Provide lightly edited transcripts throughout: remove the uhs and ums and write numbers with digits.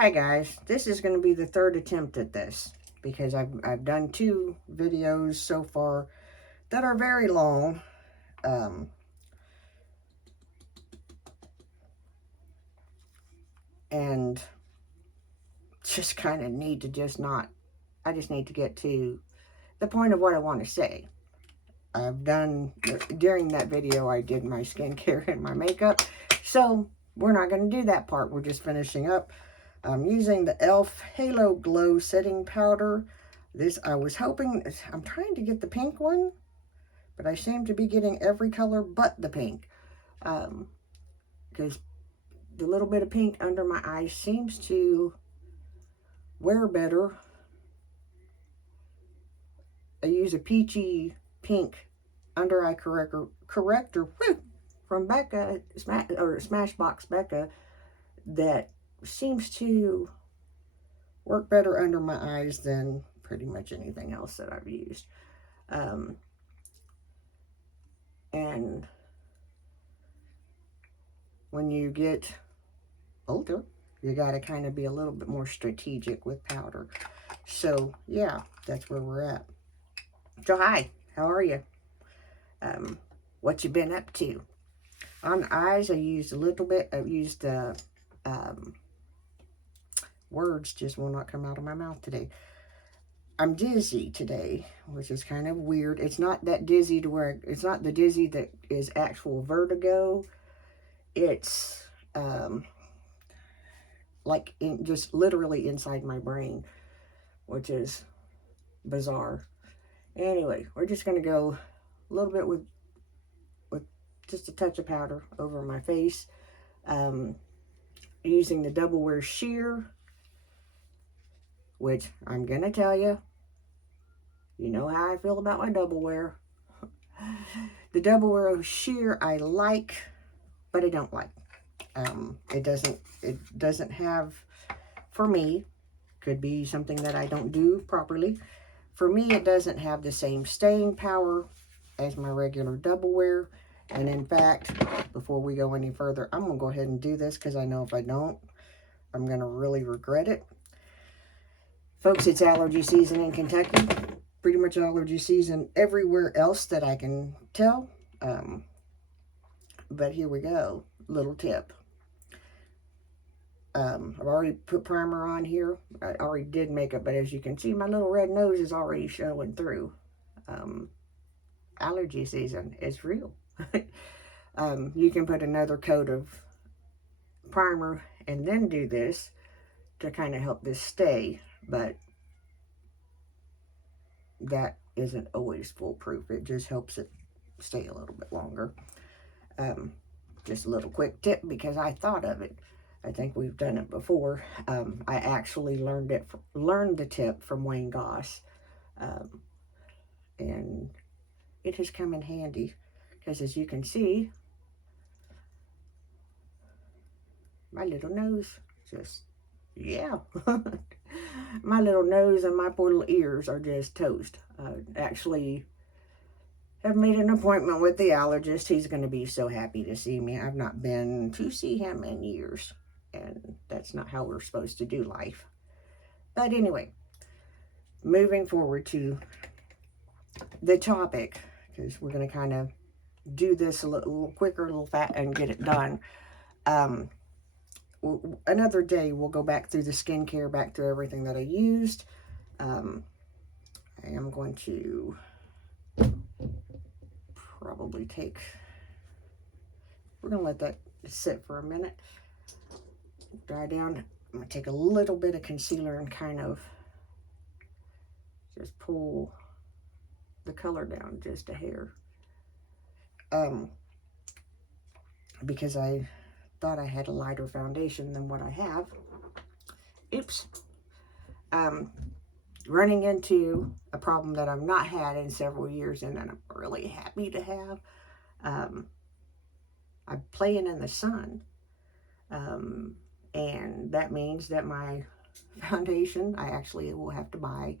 Hi guys, this is going to be the third attempt at this because I've done 2 videos so far that are very long. Um, and just kind of need to I just need to get to the point of what I want to say. During that video, I did my skincare and my makeup. So we're not going to do that part. We're just finishing up. I'm using the e.l.f. Halo Glow Setting Powder. I'm trying to get the pink one, but I seem to be getting every color but the pink. Because the little bit of pink under my eyes seems to wear better. I use a peachy pink under eye corrector from Becca, Smashbox Becca, that seems to work better under my eyes than pretty much anything else that I've used. And when you get older, you got to kind of be a little bit more strategic with powder. So, yeah, that's where we're at. So, hi, how are you? What you been up to? On the eyes, I used a little bit. I used words just will not come out of my mouth today. I'm dizzy today, which is kind of weird. It's not that dizzy to where it's not the dizzy that is actual vertigo. It's like just literally inside my brain, which is bizarre. Anyway, we're just gonna go a little bit with just a touch of powder over my face, using the Double Wear Sheer, which I'm gonna tell you, you know how I feel about my Double Wear. The Double Wear Sheer I like, but I don't like. It doesn't have, for me, could be something that I don't do properly. For me, it doesn't have the same staying power as my regular Double Wear. And in fact, before we go any further, I'm going to go ahead and do this because I know if I don't, I'm going to really regret it. Folks, it's allergy season in Kentucky. Pretty much allergy season everywhere else that I can tell. But here we go. Little tip. I've already put primer on here. I already did makeup, but as you can see, my little red nose is already showing through. Allergy season is real. You can put another coat of primer and then do this to kind of help this stay, but that isn't always foolproof. It just helps it stay a little bit longer. Just a little quick tip because I thought of it. I think we've done it before. I actually learned the tip from Wayne Goss, and it has come in handy because, as you can see, my little nose just, yeah. My little nose and my poor little ears are just toast. Actually have made an appointment with the allergist. He's going to be so happy to see me. I've not been to see him in years, and that's not how we're supposed to do life. But anyway, moving forward to the topic, because we're going to kind of do this a little quicker, a little fast, and get it done. Another day, we'll go back through the skincare, back through everything that I used. I am going to probably we're going to let that sit for a minute, dry down. I'm going to take a little bit of concealer and kind of just pull the color down just a hair. Because I thought I had a lighter foundation than what I have. Oops. Running into a problem that I've not had in several years and that I'm really happy to have. I'm playing in the sun. And that means that my foundation, I actually will have to buy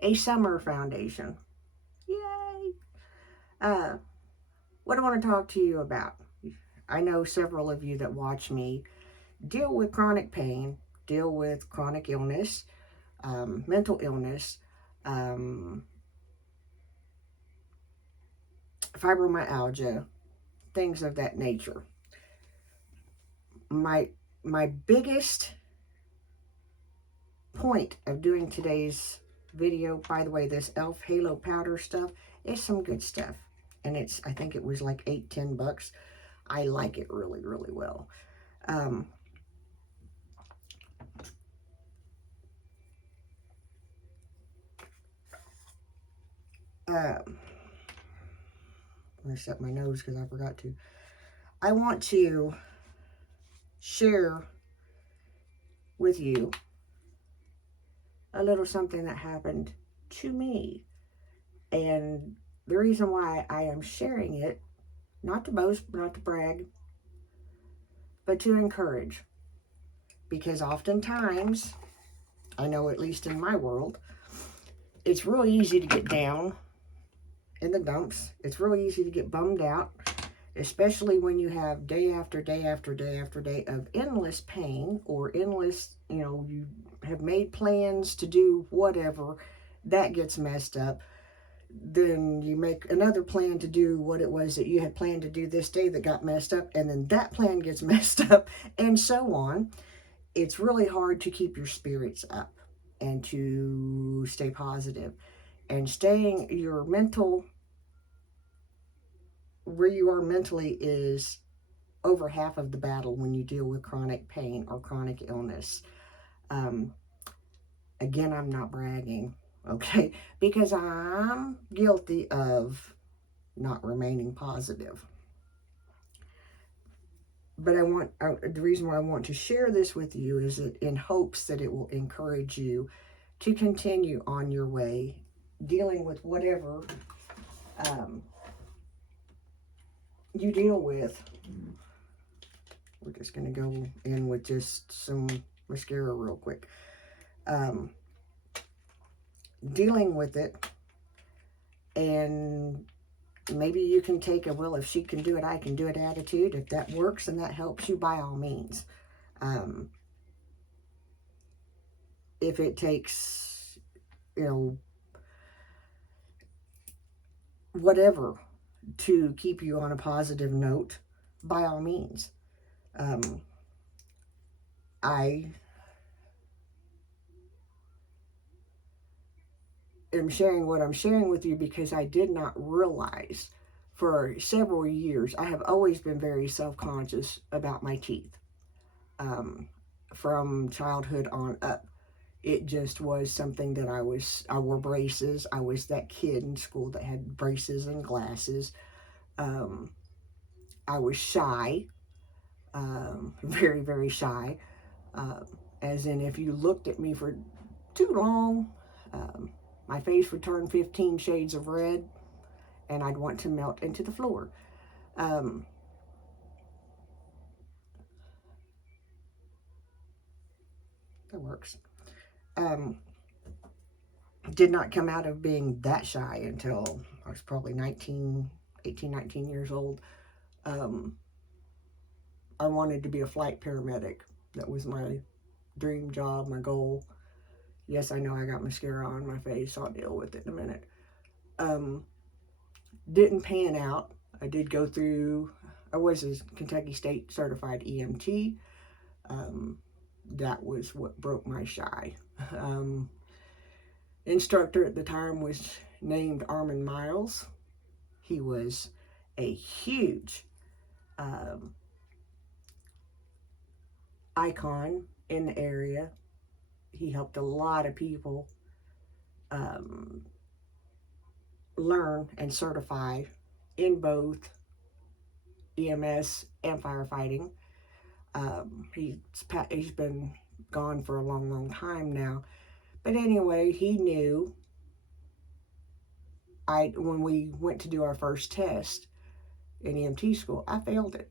a summer foundation. Yay! What I want to talk to you about. I know several of you that watch me deal with chronic pain, deal with chronic illness, mental illness, fibromyalgia, things of that nature. My biggest point of doing today's video, by the way, this e.l.f. Halo powder stuff is some good stuff. And I think it was like $8-10. I like it really, really well. I'm going to set my nose because I forgot to. I want to share with you a little something that happened to me. And the reason why I am sharing it, not to boast, not to brag, but to encourage. Because oftentimes, I know at least in my world, it's really easy to get down in the dumps. It's really easy to get bummed out, especially when you have day after day after day after day of endless pain or endless, you have made plans to do whatever, that gets messed up. Then you make another plan to do what it was that you had planned to do this day that got messed up, and then that plan gets messed up, and so on. It's really hard to keep your spirits up and to stay positive. And staying your mental, where you are mentally, is over half of the battle when you deal with chronic pain or chronic illness. Again, I'm not bragging, okay? Because I'm guilty of not remaining positive. But the reason why I want to share this with you is that in hopes that it will encourage you to continue on your way, dealing with whatever you deal with. We're just going to go in with just some mascara real quick. Dealing with it, and maybe you can take a, well, if she can do it, I can do it attitude. If that works and that helps you, by all means. If it takes, whatever to keep you on a positive note, by all means. I am sharing what I'm sharing with you because I did not realize for several years, I have always been very self-conscious about my teeth. From childhood on up, it just was something that I wore braces. I was that kid in school that had braces and glasses. I was shy, very, very shy. As in, if you looked at me for too long, my face would turn 15 shades of red, and I'd want to melt into the floor. That works. Did not come out of being that shy until I was probably 18, 19 years old. I wanted to be a flight paramedic. That was my dream job, my goal. Yes, I know I got mascara on my face. I'll deal with it in a minute. Didn't pan out. I did go through, I was a Kentucky State certified EMT. That was what broke my shy. Instructor at the time was named Armin Miles. He was a huge icon in the area. He helped a lot of people learn and certify in both EMS and firefighting. He's been gone for a long, long time now. But anyway, he knew when we went to do our first test in EMT school, I failed it.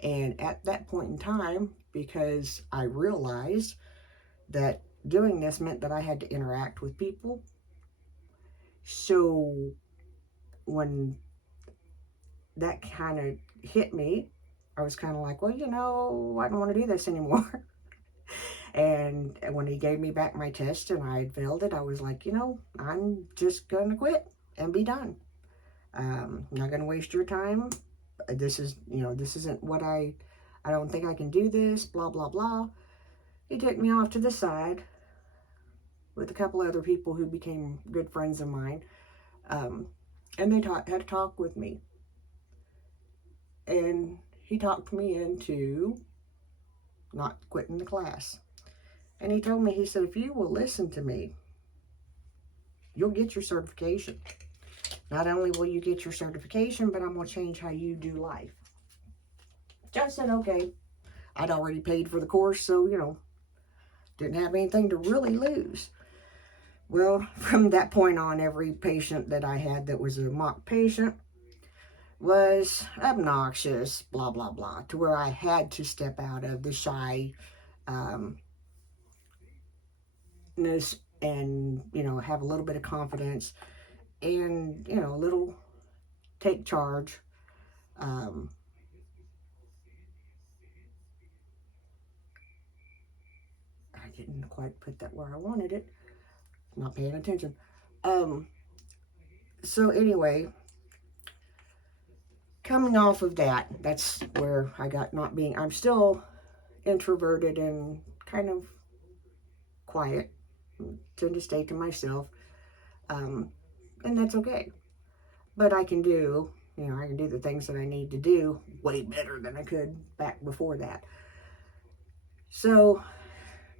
And at that point in time, because I realized that doing this meant that I had to interact with people. So when that kind of hit me, I was kind of like, well, I don't want to do this anymore. And when he gave me back my test and I had failed it, I was like, you know, I'm just going to quit and be done. I'm not going to waste your time. This is, you know, this isn't what I don't think I can do this, blah, blah, blah. He took me off to the side with a couple other people who became good friends of mine. And they had a talk with me. And he talked me into not quitting the class. And he told me, he said, if you will listen to me, you'll get your certification. Not only will you get your certification, but I'm going to change how you do life. So I said, okay. I'd already paid for the course, so, you know, didn't have anything to really lose. Well, from that point on, every patient that I had that was a mock patient was obnoxious, blah, blah, blah, to where I had to step out of the shy and, you know, have a little bit of confidence and, you know, a little take charge. I didn't quite put that where I wanted it. Not paying attention. So anyway, coming off of that, that's where I got not being, I'm still introverted and kind of quiet, tend to stay to myself, and that's okay. But I can do, you know, I can do the things that I need to do way better than I could back before that. So,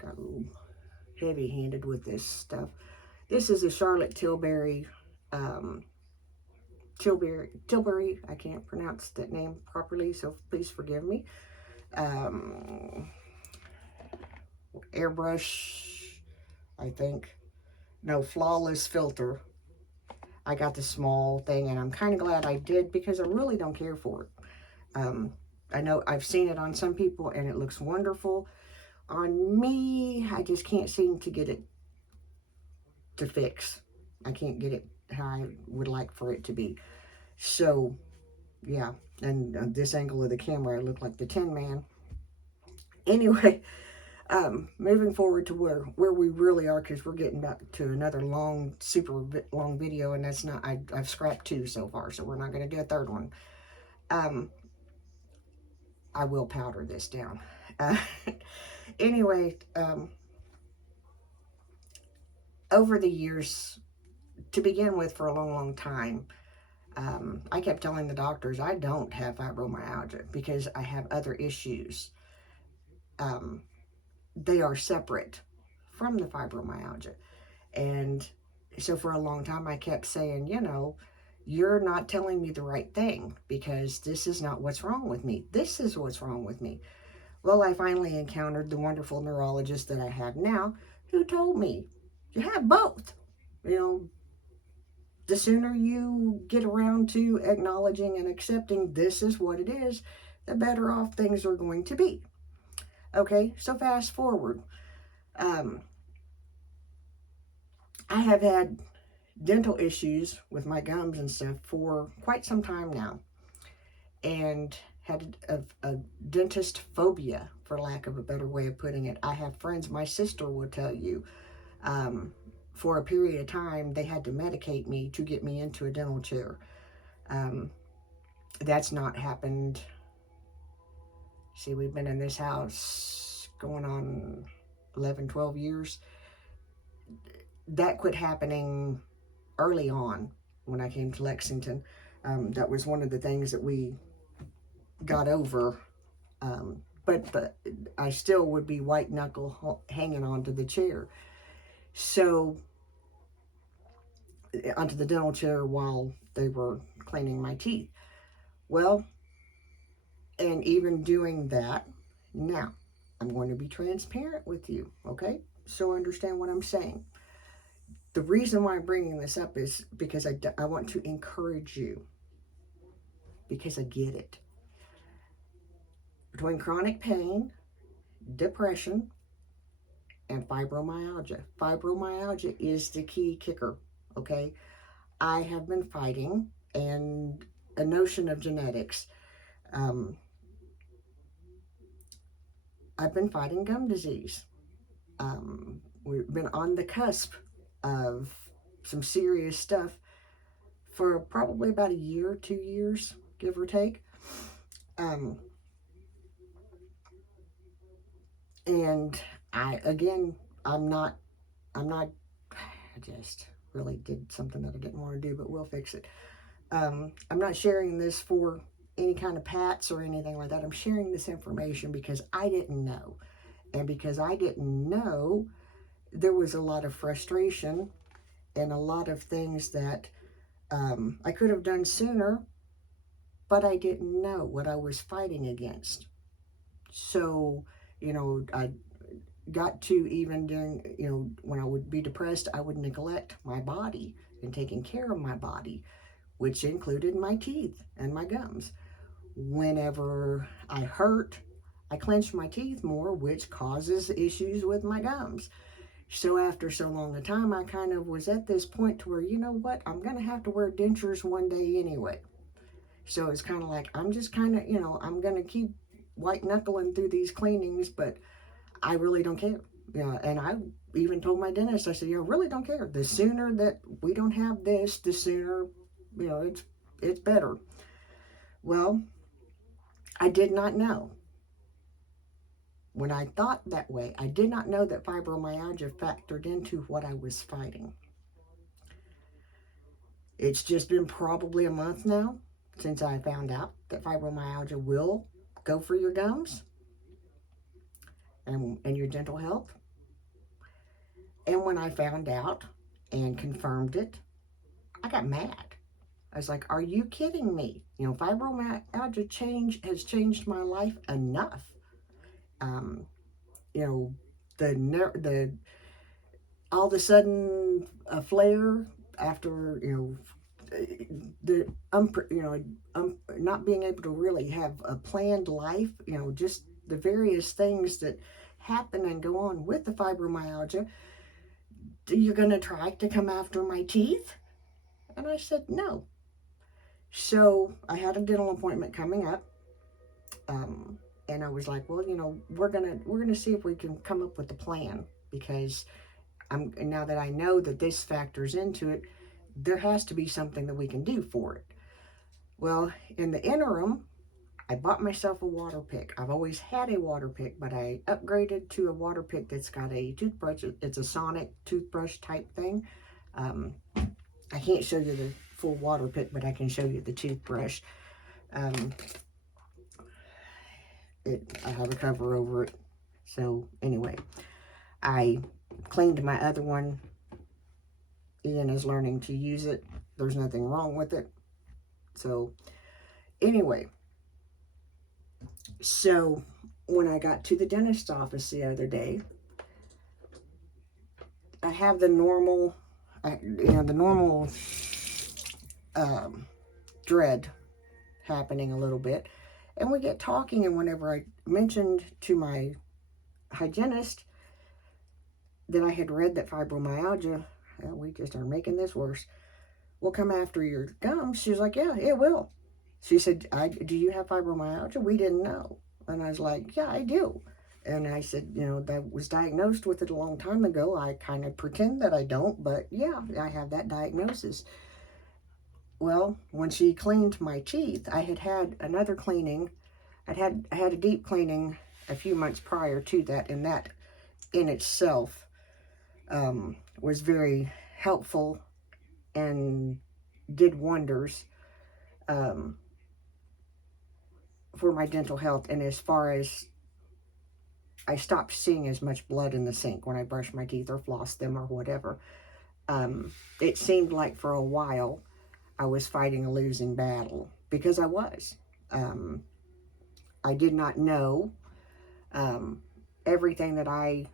got a little heavy-handed with this stuff. This is a Charlotte Tilbury, Tilbury, I can't pronounce that name properly, so please forgive me. Airbrush, I think. No, Flawless Filter. I got the small thing, and I'm kind of glad I did because I really don't care for it. I know I've seen it on some people, and it looks wonderful. On me, I just can't seem to get it to fix. I can't get it how I would like for it to be. So, yeah. And this angle of the camera, I look like the Tin Man. Anyway, moving forward to where we really are, because we're getting back to another long, super long video, and that's not, I've scrapped 2 so far, so we're not going to do a third one. I will powder this down. Anyway, over the years, to begin with, for a long, long time, I kept telling the doctors I don't have fibromyalgia because I have other issues. They are separate from the fibromyalgia. And so for a long time, I kept saying, you know, you're not telling me the right thing because this is not what's wrong with me. This is what's wrong with me. Well, I finally encountered the wonderful neurologist that I have now who told me, you have both. You know, the sooner you get around to acknowledging and accepting this is what it is, the better off things are going to be. Okay, so fast forward. I have had dental issues with my gums and stuff for quite some time now, and had a dentist phobia, for lack of a better way of putting it. I have friends, my sister will tell you, for a period of time, they had to medicate me to get me into a dental chair. That's not happened. See, we've been in this house going on 11, 12 years. That quit happening early on when I came to Lexington. That was one of the things that we got over. But I still would be white knuckle hanging onto the chair. So, onto the dental chair while they were cleaning my teeth. Well, and even doing that, now, I'm going to be transparent with you, okay? So understand what I'm saying. The reason why I'm bringing this up is because I want to encourage you, because I get it. Between chronic pain, depression, and fibromyalgia. Fibromyalgia is the key kicker, okay? I have been fighting, and a notion of genetics. I've been fighting gum disease. We've been on the cusp of some serious stuff for probably about a year, 2 years, give or take. Um, and I'm not, I just really did something that I didn't want to do, but we'll fix it. I'm not sharing this for any kind of pats or anything like that. I'm sharing this information because I didn't know. And because I didn't know, there was a lot of frustration and a lot of things that I could have done sooner, but I didn't know what I was fighting against. So, I got to, even during, when I would be depressed, I would neglect my body and taking care of my body, which included my teeth and my gums. Whenever I hurt, I clench my teeth more, which causes issues with my gums. So after so long a time, I kind of was at this point to where, you know what, I'm going to have to wear dentures one day anyway. So it's kind of like, I'm just kind of, I'm going to keep white knuckling through these cleanings, but I really don't care. Yeah, and I even told my dentist, I said, I really don't care. The sooner that we don't have this, the sooner, it's better. Well, I did not know. When I thought that way, I did not know that fibromyalgia factored into what I was fighting. It's just been probably a month now since I found out that fibromyalgia will go for your gums and your dental health. And when I found out and confirmed it, I got mad. I was like, are you kidding me? Fibromyalgia has changed my life enough. Um, the all of a sudden a flare after, the not being able to really have a planned life, just the various things that happen and go on with the fibromyalgia. You're going to try to come after my teeth? And I said, no. So I had a dental appointment coming up. And I was like, well, we're gonna see if we can come up with a plan, because now that I know that this factors into it, there has to be something that we can do for it. Well, in the interim, I bought myself a water pick. I've always had a water pick, but I upgraded to a water pick that's got a toothbrush. It's a sonic toothbrush type thing. I can't show you the full water pick, but I can show you the toothbrush. I have a cover over it. So anyway, I cleaned my other one. Ian is learning to use it. There's nothing wrong with it. So anyway, so when I got to the dentist's office the other day, I have the normal, dread happening a little bit. And we get talking, and whenever I mentioned to my hygienist that I had read that fibromyalgia, we just are making this worse, will come after your gums, she was like, yeah, it will. She said, do you have fibromyalgia? We didn't know. And I was like, yeah, I do. And I said, that was diagnosed with it a long time ago. I kind of pretend that I don't, but yeah, I have that diagnosis. Well, when she cleaned my teeth, I had another cleaning. I had a deep cleaning a few months prior to that, and that in itself was very helpful and did wonders for my dental health. And as far as I stopped seeing as much blood in the sink when I brushed my teeth or flossed them or whatever, it seemed like for a while I was fighting a losing battle, because I was. I did not know everything that I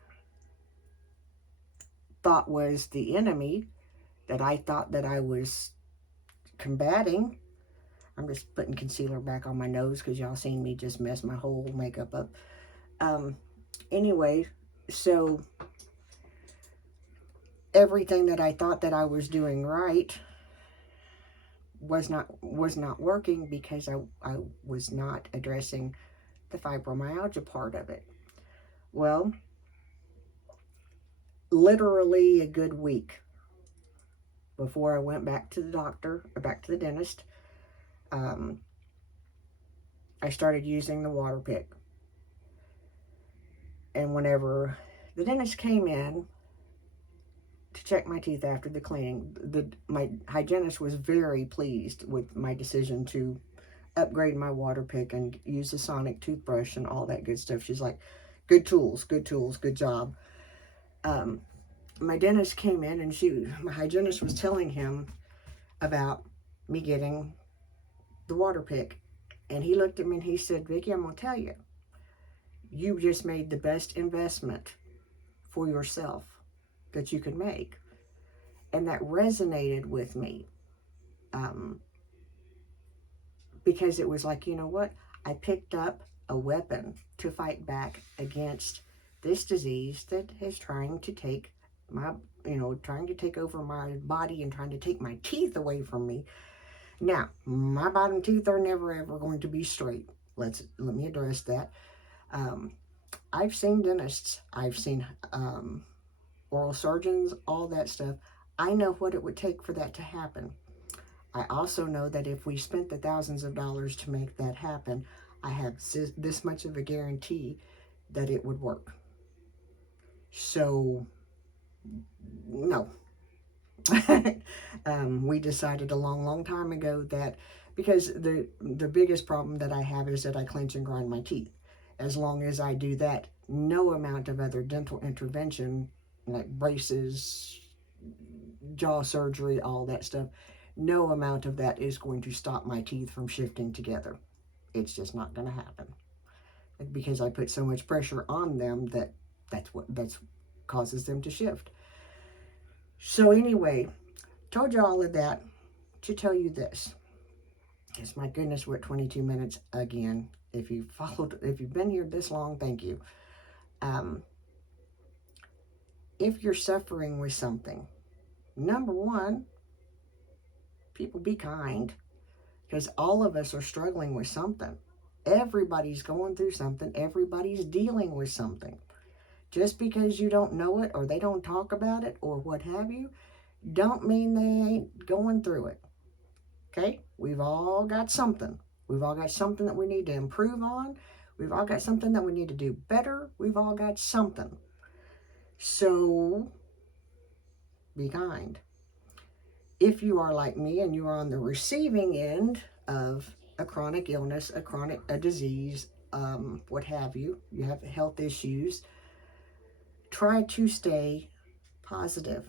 thought was the enemy, that I thought that I was combating. I'm just putting concealer back on my nose because y'all seen me just mess my whole makeup up. Anyway, so everything that I thought that I was doing right was not working, because I was not addressing the fibromyalgia part of it. Well, literally a good week before I went back to the doctor, or back to the dentist. I started using the water pick. And whenever the dentist came in to check my teeth after the cleaning, my hygienist was very pleased with my decision to upgrade my water pick and use the sonic toothbrush and all that good stuff. She's like, good tools, good job. My dentist came in and my hygienist was telling him about me getting the water pick. And he looked at me and he said, Vicki, I'm going to tell you, you just made the best investment for yourself that you could make. And that resonated with me. Because it was like, you know what? I picked up a weapon to fight back against this disease that is trying to take trying to take over my body and trying to take my teeth away from me. Now, my bottom teeth are never ever going to be straight. Let me address that. I've seen dentists, I've seen oral surgeons, all that stuff. I know what it would take for that to happen. I also know that if we spent the thousands of dollars to make that happen, I have this much of a guarantee that it would work. So, no. We decided a long time ago that, because the biggest problem that I have is that I clench and grind my teeth. As long as I do that, no amount of other dental intervention, like braces, jaw surgery, all that stuff, no amount of that is going to stop my teeth from shifting together. It's just not going to happen. Because I put so much pressure on them that's what causes them to shift. So anyway, told you all of that to tell you this. Because my goodness, we're at 22 minutes again. If you've been here this long, thank you. If you're suffering with something, number one, people, be kind. Because all of us are struggling with something. Everybody's going through something. Everybody's dealing with something. Just because you don't know it or they don't talk about it or what have you, don't mean they ain't going through it. Okay? We've all got something. We've all got something that we need to improve on. We've all got something that we need to do better. We've all got something. So, be kind. If you are like me and you are on the receiving end of a chronic illness, a disease, what have you, you have health issues, try to stay positive,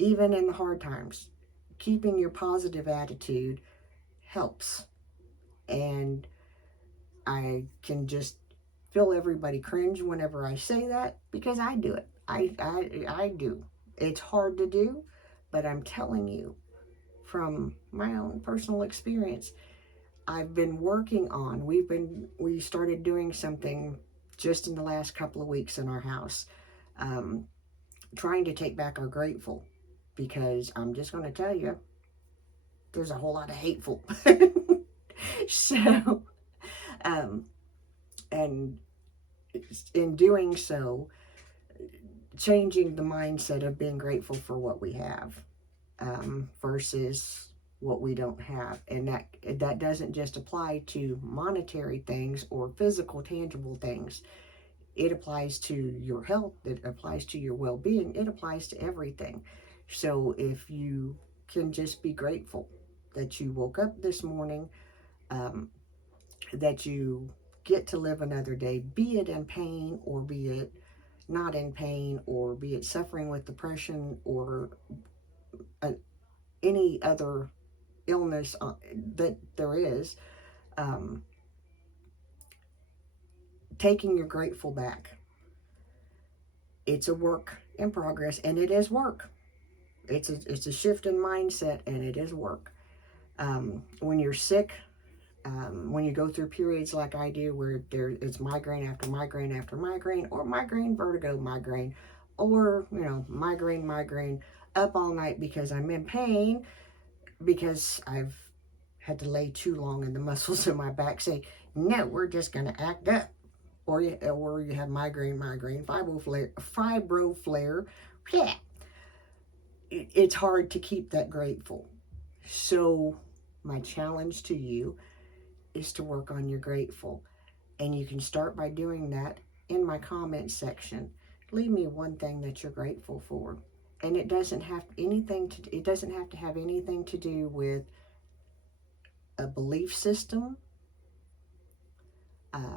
even in the hard times. Keeping your positive attitude helps. And I can just feel everybody cringe whenever I say that, because I do it. I do. It's hard to do, but I'm telling you, from my own personal experience, I've been working on, we started doing something just in the last couple of weeks in our house, trying to take back our grateful, because I'm just going to tell you, there's a whole lot of hateful. So, and in doing so, changing the mindset of being grateful for what we have, versus what we don't have. And that doesn't just apply to monetary things or physical, tangible things. It applies to your health. It applies to your well-being. It applies to everything. So if you can just be grateful that you woke up this morning, that you get to live another day, be it in pain or be it not in pain, or be it suffering with depression or any other illness that there is, taking your grateful back. It's a work in progress, and it is work. It's a shift in mindset, and it is work. When you're sick, when you go through periods like I do, where it's migraine after migraine after migraine, or migraine, vertigo, migraine, or migraine, up all night because I'm in pain, because I've had to lay too long and the muscles in my back say, no, we're just going to act up. Or you have migraine, fibro flare, yeah, it's hard to keep that grateful. So my challenge to you is to work on your grateful. And you can start by doing that in my comment section. Leave me one thing that you're grateful for. And it doesn't have to have anything to do with a belief system,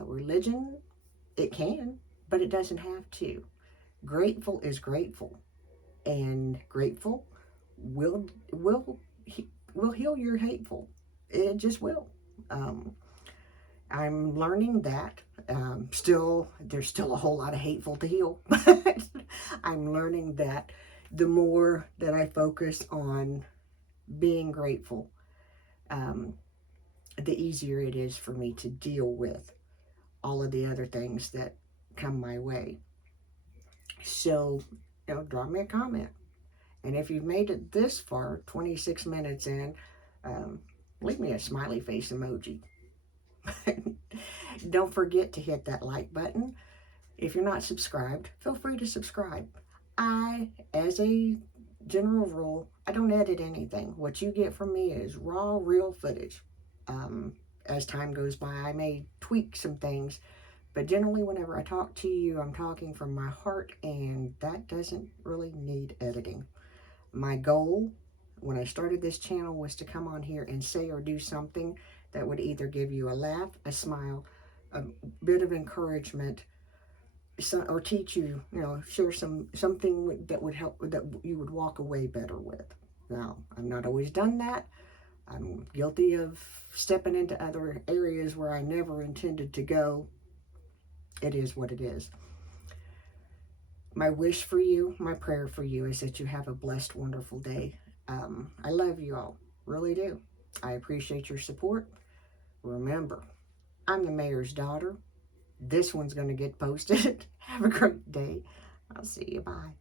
religion. It can, but it doesn't have to. Grateful is grateful, and grateful will will will heal your hateful. It just will. Um, I'm learning that. There's still a whole lot of hateful to heal, but I'm learning that the more that I focus on being grateful, um, the easier it is for me to deal with all of the other things that come my way. So, drop me a comment. And if you've made it this far, 26 minutes in, um, leave me a smiley face emoji. Don't forget to hit that like button. If you're not subscribed, feel free to subscribe. As a general rule, I don't edit anything. What you get from me is raw, real footage. As time goes by, I may tweak some things, but generally whenever I talk to you, I'm talking from my heart, and that doesn't really need editing. My goal when I started this channel was to come on here and say or do something that would either give you a laugh, a smile, a bit of encouragement, or teach you, share something that would help, that you would walk away better with. Now, I've not always done that. I'm guilty of stepping into other areas where I never intended to go. It is what it is. My wish for you, my prayer for you is that you have a blessed, wonderful day. I love you all, really do. I appreciate your support. Remember, I'm the mayor's daughter. This one's going to get posted. Have a great day. I'll see you. Bye.